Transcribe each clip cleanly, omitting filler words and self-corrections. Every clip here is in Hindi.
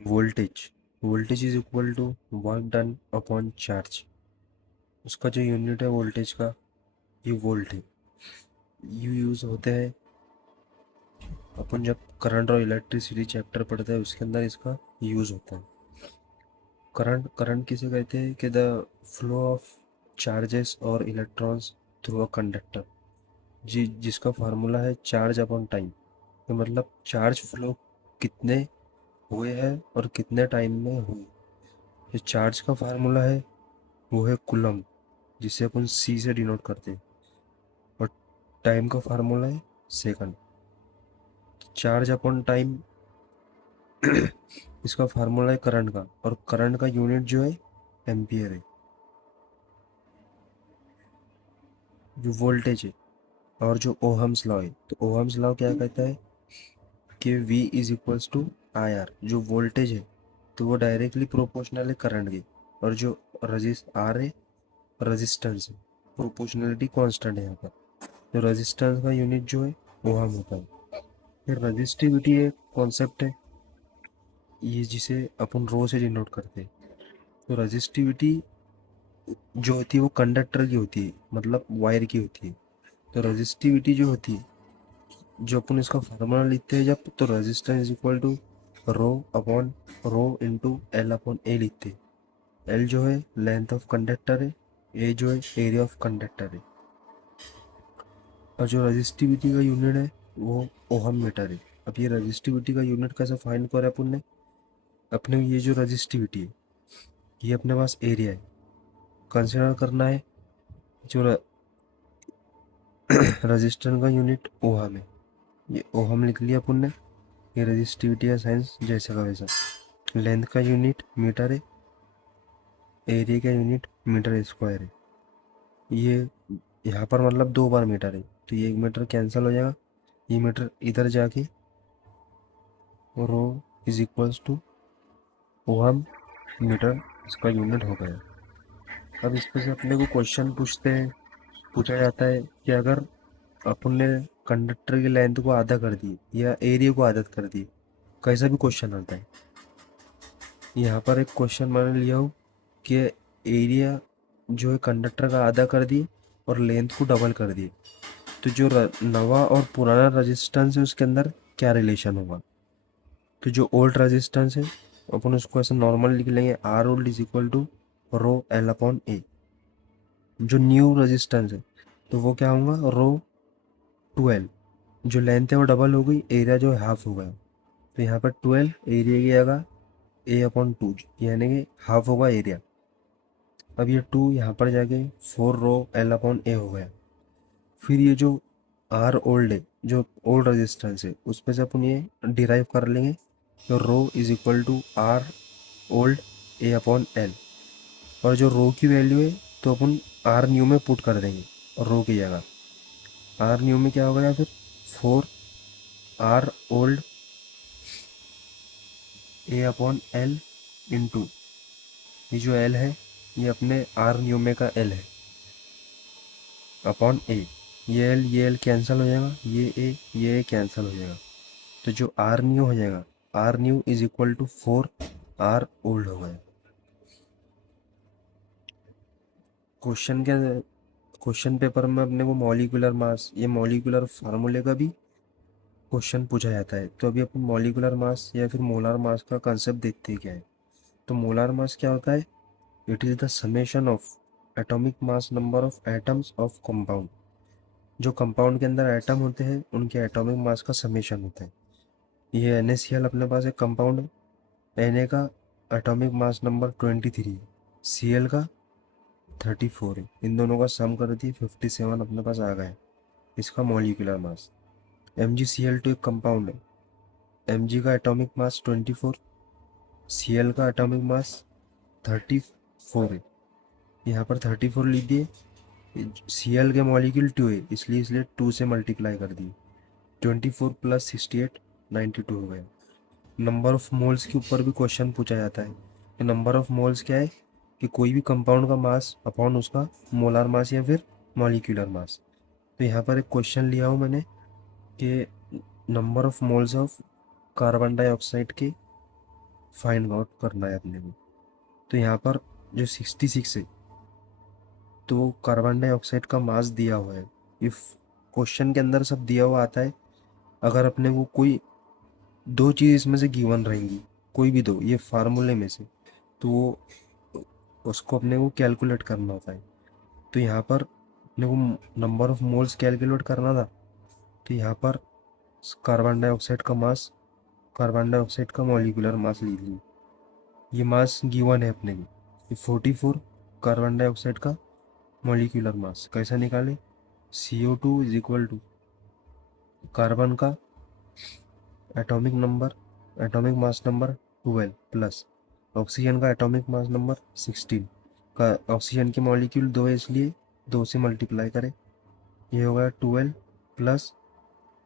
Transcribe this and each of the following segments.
Voltage voltage is equal to work done upon charge. उसका जो यूनिट है वोल्टेज का, ये वोल्ट है। यू यूज़ होते हैं अपन जब करंट और इलेक्ट्रिसिटी चैप्टर पढ़ते हैं, उसके अंदर इसका यूज़ होता है। करंट करंट किसे कहते हैं कि द फ्लो ऑफ चार्जेस और इलेक्ट्रॉन्स थ्रू अ कंडक्टर, जिसका फार्मूला है चार्ज अपॉन टाइम। तो मतलब चार्ज फ्लो कितने हुए हैं और कितने टाइम में हुए। जो चार्ज का फार्मूला है वो है कूलम, जिसे अपन सी से डिनोट करते हैं, और टाइम का फार्मूला है सेकंड। चार्ज अपॉन टाइम इसका फार्मूला है करंट का, और करंट का यूनिट जो है एम्पियर है। जो वोल्टेज है और जो ओहम्स लॉ है, तो ओहम्स लॉ क्या कहता है कि V is equals to I R. जो वोल्टेज है तो वो डायरेक्टली प्रोपोर्शनल है करंट के, और जो आर है रेजिस्टेंस है। प्रोपोर्शनलिटी कांस्टेंट है यहाँ पर। तो रेजिस्टेंस का यूनिट जो है ओहम होता है। फिर रजिस्टिविटी एक कॉन्सेप्ट है, ये जिसे अपन रो से डिनोट करते हैं। तो रजिस्टिविटी जो होती है वो कंडक्टर की होती है, मतलब वायर की होती है। तो रजिस्टिविटी जो होती है, जो अपन इसका फार्मूला लिखते हैं जब, तो resistance is equal to rho upon rho into L upon A लिखते हैं। एल जो है लेंथ ऑफ कंडक्टर है, ए जो है एरिया ऑफ कंडक्टर है। और जो रजिस्टिविटी का यूनिट है वो ओहम मीटर है। अब ये रजिस्टिविटी का यूनिट कैसे फाइंड करें अपन ने, अपने ये जो रजिस्टिविटी है ये अपने पास एरिया है, कंसिडर करना है। जो रजिस्टर का यूनिट ओहम है, ये ओहम लिख लिया अपन ने। ये रजिस्टिविटी का साइंस जैसे का वैसा। लेंथ का यूनिट मीटर है, एरिया का यूनिट मीटर स्क्वायर है। ये यहाँ पर मतलब 2 बार मीटर है, तो ये 1 मीटर कैंसिल हो जाएगा। ये मीटर इधर जाके rho is equals to ohm metre, इसका यूनिट हो गया। अब इसमें से अपने को क्वेश्चन पूछा जाता है कि अगर अपन ने कंडक्टर की लेंथ को आधा कर दी या एरिया को आधा कर दी, कैसा भी क्वेश्चन आता है। यहाँ पर एक क्वेश्चन मान लिया हो कि एरिया जो है कंडक्टर का आधा कर दिए और लेंथ को डबल कर दिए, तो जो नवा और पुराना रेजिस्टेंस है उसके अंदर क्या रिलेशन होगा। तो जो ओल्ड रेजिस्टेंस है अपन उसको ऐसे नॉर्मल लिख लेंगे, R old is equal to rho L upon A. जो न्यू रेजिस्टेंस है तो वो क्या होगा, रो 12। जो लेंथ है वो डबल हो गई, एरिया जो है हाफ हो गया, तो यहाँ पर 12 एरिया की जगह ए अपॉन 2, यानी कि हाफ होगा एरिया। अब ये 2 यहाँ पर जाके 4 रो एल अपॉन ए हो गया। फिर ये जो आर ओल्ड है, जो ओल्ड रेजिस्टेंस है, उस पे से अपन ये डिराइव कर लेंगे। तो rho is equal to R old A upon L. और जो रो की वैल्यू है तो अपन आर न्यू में पुट कर देंगे, और रो की जगह आर न्यू में क्या हो गया फिर 4 R old A upon L into ये जो एल है ये अपने आर न्यू में का एल है अपॉन ए। ये एल कैंसिल हो जाएगा, ये ए कैंसिल हो जाएगा। तो जो आर न्यू हो जाएगा, R new is equal to 4 R old हो गया। क्वेश्चन क्या, क्वेश्चन पेपर में अपने को मॉलिक्यूलर मास, ये मॉलिक्यूलर फार्मूले का भी क्वेश्चन पूछा जाता है। तो अभी अपन मॉलिक्यूलर मास या फिर मोलार मास का कंसेप्ट देखते हैं क्या है। तो मोलार मास क्या होता है, it is the summation of atomic mass number of atoms of compound. जो कंपाउंड के अंदर एटम होते हैं उनके एटॉमिक मास का समेशन होता है। ये NaCl अपने पास एक कंपाउंड है, Na का एटॉमिक मास नंबर 23 है, Cl का 34 है। इन दोनों का सम कर दी 57 अपने पास आ गया है इसका मॉलिक्यूलर मास। MgCl2 एक कंपाउंड है, Mg का एटॉमिक मास 24, Cl का एटॉमिक मास 34 है। यहाँ पर 34 लिख दिए। Cl के मॉलिक्यूल 2 है, इसलिए 2 से मल्टीप्लाई कर दिए। 24 प्लस 68 92 हो गया। नंबर ऑफ मोल्स के ऊपर भी क्वेश्चन पूछा जाता है। नंबर ऑफ मोल्स क्या है कि कोई भी कंपाउंड का मास अपॉन उसका मोलार मास या फिर मॉलिक्यूलर मास। तो यहाँ पर एक क्वेश्चन लिया हूँ मैंने कि number of moles of carbon dioxide के फाइंड आउट करना है अपने को। तो यहाँ पर जो 66 है तो वो कार्बन डाइऑक्साइड का मास दिया हुआ है। इफ क्वेश्चन के अंदर सब दिया हुआ आता है, अगर अपने को कोई दो चीज़ इसमें से गिवन रहेंगी, कोई भी दो ये फार्मूले में से, तो वो उसको अपने को कैलकुलेट करना होता है। तो यहाँ पर अपने को नंबर ऑफ मोल्स कैलकुलेट करना था। तो यहाँ पर कार्बन डाइऑक्साइड का मास, कार्बन डाइऑक्साइड का मॉलिक्यूलर मास ले लीजिए। ये मास गिवन है अपने को, ये 44 कार्बन डाइऑक्साइड का मॉलिक्यूलर मास। कैसा निकाले? CO2 is equal to carbon का atomic number, atomic mass number 12 plus oxygen का एटॉमिक मास नंबर 16 का। ऑक्सीजन के मॉलिक्यूल 2 है इसलिए 2 से मल्टीप्लाई करें, ये होगा 12 प्लस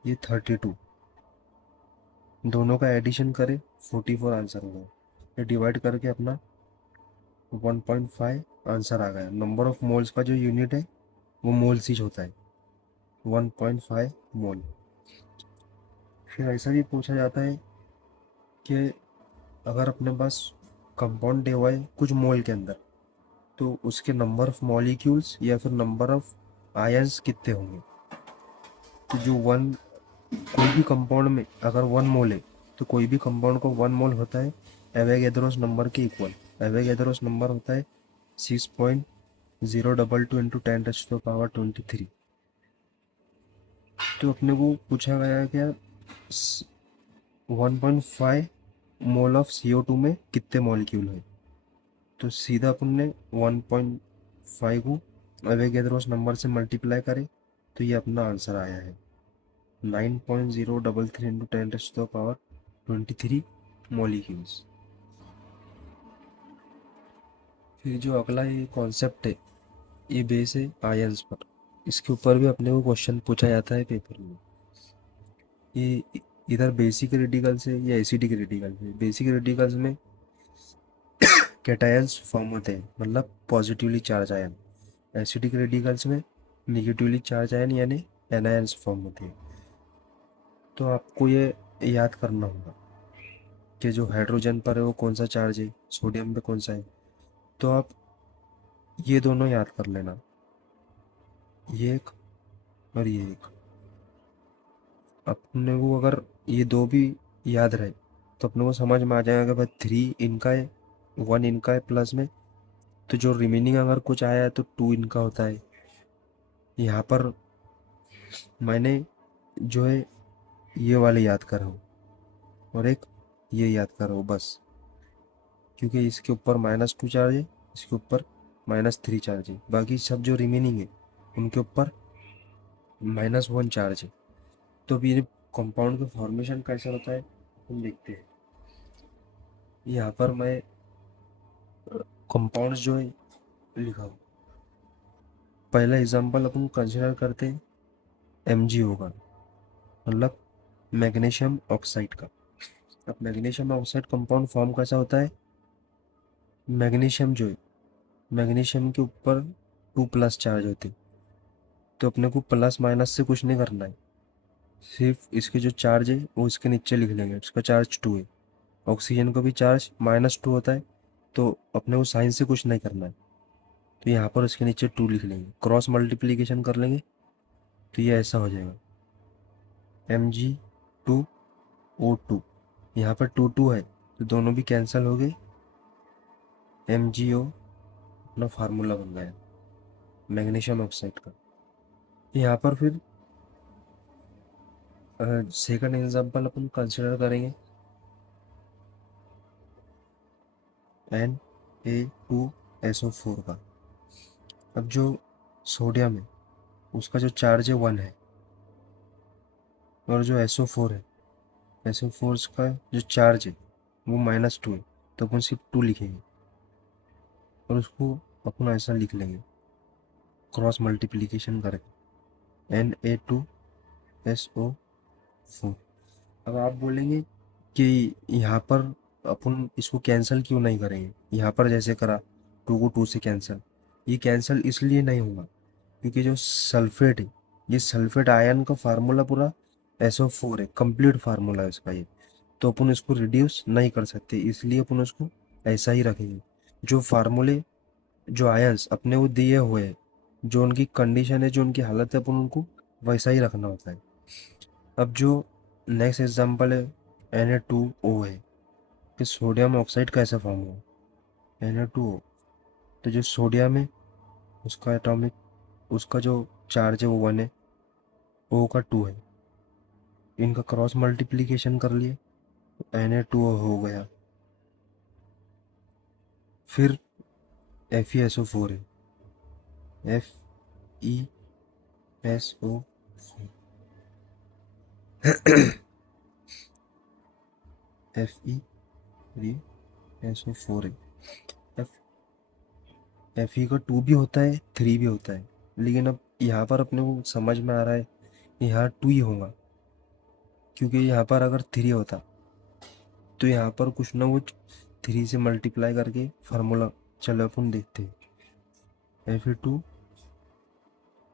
ये 32, दोनों का एडिशन करें 44 आंसर होगा। ये डिवाइड करके अपना 1.5 आंसर आ गया। नंबर ऑफ मोल्स का जो यूनिट है वो मोल्स ही होता है, 1.5 मोल। फिर ऐसा भी पूछा जाता है कि अगर अपने पास कंपाउंड दिया हुआ है कुछ मोल के अंदर, तो उसके नंबर ऑफ मॉलिक्यूल्स या फिर नंबर ऑफ आयंस कितने होंगे। तो जो वन, कोई भी कंपाउंड में अगर 1 मोल है तो कोई भी कंपाउंड को 1 मोल होता है एवोगैड्रोस नंबर के इक्वल। एवोगैड्रोस नंबर होता है 6.022 इंटू 10⁻23। तो अपने को पूछा गया क्या 1.5 मोल ऑफ CO2 में कितने मॉलिक्यूल है। तो सीधा अपन ने 1.5 को एवोगैड्रोस नंबर से मल्टीप्लाई करें तो ये अपना आंसर आया है 9.033 इंटू 10⁻23 मॉलिक्यूल्स। फिर जो अगला ये कॉन्सेप्ट है ये बेस है आयंस पर। इसके ऊपर भी अपने को क्वेश्चन पूछा जाता है पेपर में। ये इधर बेसिक रेडिकल्स है या एसिडिक रेडिकल्स है। बेसिक रेडिकल्स में कैटायंस फॉर्म होते हैं, मतलब positively charge ion. Acidic radicals में निगेटिवली चार्ज आयन यानी एनायंस फॉर्म होते हैं। तो आपको ये याद करना होगा कि जो हाइड्रोजन पर है वो कौन सा चार्ज है, सोडियम पे कौन सा है। तो आप ये दोनों याद कर लेना, ये एक और ये एक। अपने को अगर ये दो भी याद रहे तो अपने को समझ में आ जाएगा कि भाई 3 इनका है 1 इनका है प्लस में, तो जो रिमेनिंग अगर कुछ आया है तो 2 इनका होता है। यहाँ पर मैंने जो है ये वाले याद कर रहा हूँ और एक ये याद कर रहा हूँ बस, क्योंकि इसके ऊपर -2 चार्ज है, इसके ऊपर -3 चार्ज है, बाकी सब जो रिमेनिंग है उनके ऊपर -1 चार्ज है। तो अभी ये कंपाउंड का फॉर्मेशन कैसा होता है हम देखते हैं। यहाँ पर मैं कंपाउंड्स जो है लिखा हूँ। पहला एग्जांपल अपन कंसिडर करते हैं MgO का, मतलब मैग्नीशियम ऑक्साइड का। अब मैग्नीशियम ऑक्साइड कंपाउंड फॉर्म कैसा होता है, मैग्नीशियम जो है मैग्नीशियम के ऊपर 2+ चार्ज होते हैं। तो अपने को प्लस माइनस से कुछ नहीं करना है, सिर्फ इसके जो चार्ज है वो इसके नीचे लिख लेंगे, इसका चार्ज 2 है। ऑक्सीजन का भी चार्ज -2 होता है, तो अपने को साइन से कुछ नहीं करना है, तो यहाँ पर इसके नीचे 2 लिख लेंगे, क्रॉस मल्टीप्लिकेशन कर लेंगे तो ये ऐसा हो जाएगा Mg2O2। यहाँ पर 2 है तो दोनों भी कैंसिल हो गए, MgO अपना फार्मूला बन गया मैग्नीशियम ऑक्साइड का। यहाँ पर फिर सेकंड एग्जांपल अपन कंसिडर करेंगे Na2SO4 का। अब जो सोडियम है उसका जो चार्ज है 1 है, और जो SO4 है, SO4 का जो चार्ज है वो -2 है, तो अपन सिर्फ 2 लिखेंगे और उसको अपन ऐसा लिख लेंगे क्रॉस मल्टीप्लिकेशन करके Na2SO4। अब आप बोलेंगे कि यहाँ पर अपन इसको कैंसिल क्यों नहीं करेंगे, यहाँ पर जैसे करा 2 को 2 से कैंसिल। ये कैंसिल इसलिए नहीं होगा क्योंकि जो सल्फेट है, ये सल्फेट आयन का फार्मूला पूरा SO4 है, कंप्लीट फार्मूला है इसका ये। तो अपन इसको रिड्यूस नहीं कर सकते, इसलिए अपन उसको ऐसा ही रखेंगे। जो फार्मूले, जो आयंस अपने को दिए हुए हैं, जो उनकी कंडीशन है, जो उनकी हालत है, अपन उनको वैसा ही रखना होता है। अब जो नेक्स्ट एग्जांपल है Na2O है कि सोडियम ऑक्साइड कैसे फॉर्म हुआ। Na2O, तो जो सोडियम है उसका एटॉमिक, उसका जो चार्ज है वो 1 है, O का 2 है। इनका क्रॉस मल्टीप्लिकेशन कर लिए तो Na2O हो गया। फिर FeSO4 है, FeSO4 FeSO4 है। Fe का 2 भी होता है, 3 भी होता है, लेकिन अब यहाँ पर अपने को समझ में आ रहा है यहाँ 2 ही होगा, क्योंकि यहाँ पर अगर 3 होता तो यहाँ पर कुछ ना कुछ 3 से मल्टीप्लाई करके फार्मूला, चलो अपन देखते हैं। Fe2,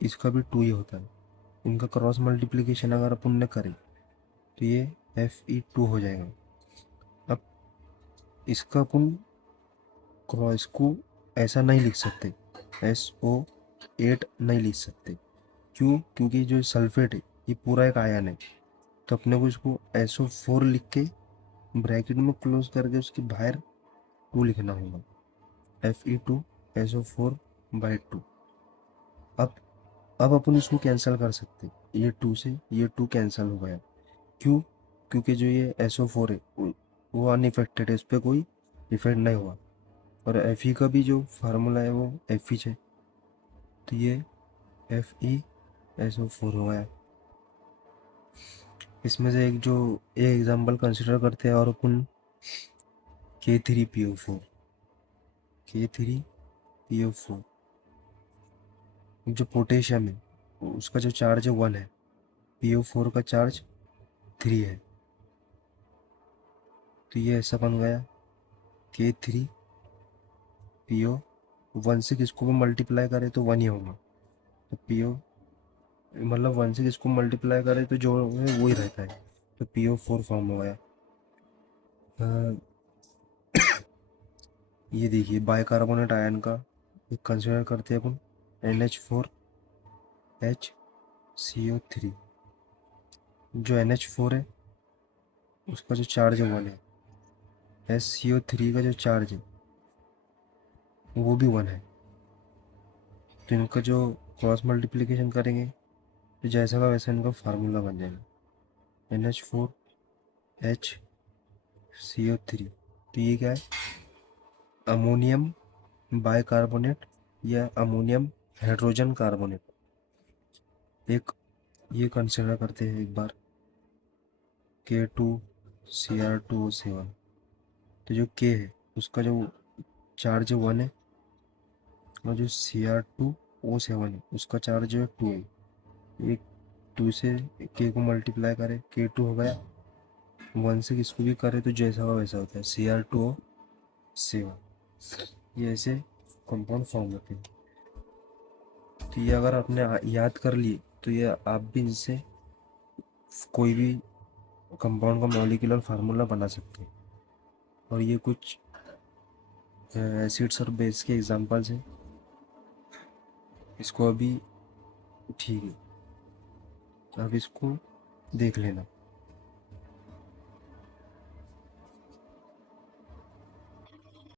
इसका भी 2 ही होता है। इनका क्रॉस मल्टीप्लिकेशन अगर अपन ने करे तो ये Fe2 हो जाएगा। अब इसका अपन क्रॉस को ऐसा नहीं लिख सकते, SO8 नहीं लिख सकते। क्यों? क्योंकि जो सल्फेट है ये पूरा एक आयन है, तो अपने को इसको SO4 लिख के ब्रैकेट में क्लोज करके उसके बाहर 2 लिखना होगा, Fe2SO4/2। अब अपन इसको कैंसिल कर सकते, ये 2 से ये 2 कैंसिल हो गया। क्यों? क्योंकि जो ये SO4 है वो अनइफेक्टेड है, इस पर कोई इफेक्ट नहीं हुआ। और Fe का भी जो फार्मूला है वो Fe है, तो ये FeSO4 हो गया। इसमें से एक जो एक एग्जांपल कंसिडर करते हैं और अपन K3PO4, K3PO4, जो पोटेशियम है उसका जो चार्ज है 1 है, PO4 का चार्ज 3 है, तो ये ऐसा बन गया K3PO। 1 से किसको भी मल्टीप्लाई करे तो 1 ही होगा, तो PO मतलब 1 से किसको मल्टीप्लाई करे तो जो है वो ही रहता है, तो PO4 फॉर्म हो गया। ये देखिए बाइकार्बोनेट आयन का कंसिडर करते हैं अपन, NH4HCO3। जो NH4 है उसका जो चार्ज है 1 है, SCO3 का जो चार्ज है वो भी 1 है, तो इनका जो क्रॉस मल्टीप्लिकेशन करेंगे तो जैसा का वैसा इनका फार्मूला बन जाएगा, NH4HCO3। तो ये क्या है? अमोनियम बाइकार्बोनेट या अमोनियम हाइड्रोजन कार्बोनेट। एक ये कंसिडर करते हैं एक बार, K2Cr2O7। तो जो K है उसका जो चार्ज 1 है, और जो Cr2O7 है उसका चार्ज जो है 2 है। एक 2 से K को मल्टीप्लाई करे K2 हो गया, 1 से किसको भी करे तो जैसा हो वैसा होता है, Cr2O7। ये ऐसे कंपाउंड फॉर्म होते हैं। तो ये अगर आपने याद कर लिए तो ये आप भी इनसे कोई भी कंपाउंड का मॉलिक्यूलर फार्मूला बना सकते हैं। और ये कुछ एसिड्स और बेस के एग्जांपल्स हैं, इसको अभी ठीक है, अब इसको देख लेना।